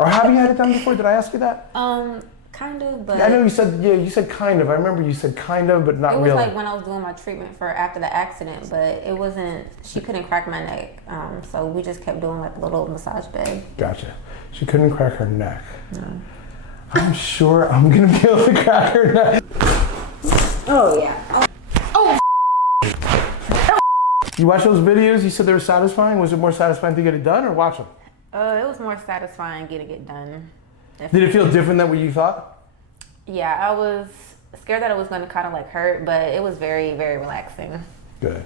Or have you had it done before? Did I ask you that? Kind of, but I know you said, yeah, you said kind of. I remember you said kind of, but not really. it was like when I was doing my treatment for after the accident, but it wasn't, she couldn't crack my neck. So we just kept doing like a little massage bed. Gotcha. She couldn't crack her neck. No. I'm sure I'm gonna be able to crack her neck. Oh yeah. Oh. You watch those videos, you said they were satisfying? Was it more satisfying to get it done or watch them? It was more satisfying getting it done. Did it feel different than what you thought? Yeah, I was scared that it was going to kind of like hurt, but it was very, very relaxing. Good.